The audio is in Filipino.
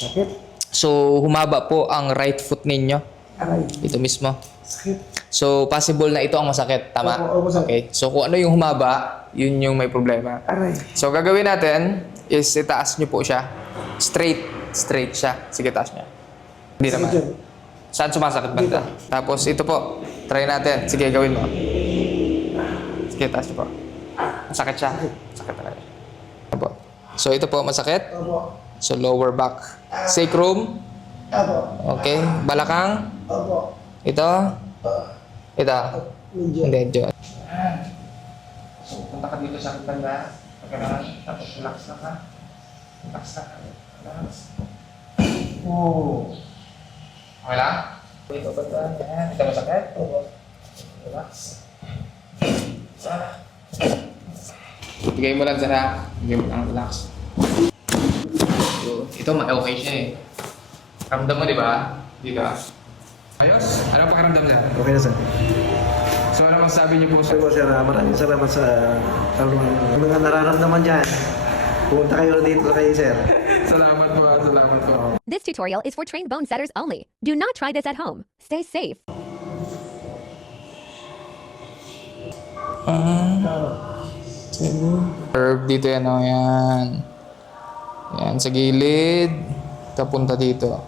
Sakit. So, humaba po ang right foot ninyo. Aray. Ito mismo. Sakit. So, possible na ito ang masakit. Tama? Opo, sakit. Okay. So, kung ano yung humaba, yun yung may problema. Aray. So, gagawin natin is itaas nyo po siya. Straight. Straight siya. Sige, taas niya. Hindi Sakit naman. yun. Saan sumasakit banda? Tapos, ito po. Try natin. Sige, gawin mo. Sige, taas niyo po. Masakit siya. Masakit talaga. Ito po. So, ito po, masakit. Opo. So, lower back. Sacrum. Opo. Okay. Balakang. Opo. Ito. Ito. Medyo. Hindi, Diyo. So, punta ka dito sa banda. Pagkakaroon. Tapos, relax na ka. Relax na ka. Relax. Oh. Okay lang? Ito banda. Yan. Ito masakit. Opo. Relax. Bigay mo lang sana. Bigay mo lang, relax. So, ito, okay siya eh. Ramdam mo, di ba? Dito. Ayos? Ano pakiramdam niya? Okay na, sir. So, ano masasabi niyo po sa... Sir, sir, maraming salamat sa mga nararamdaman dyan. Pumunta kayo dito kay sir. Salamat po, salamat po. This tutorial is for trained bone setters only. Do not try this at home. Stay safe. Curve dito yan, o yan. Yan, sa gilid. Punta dito.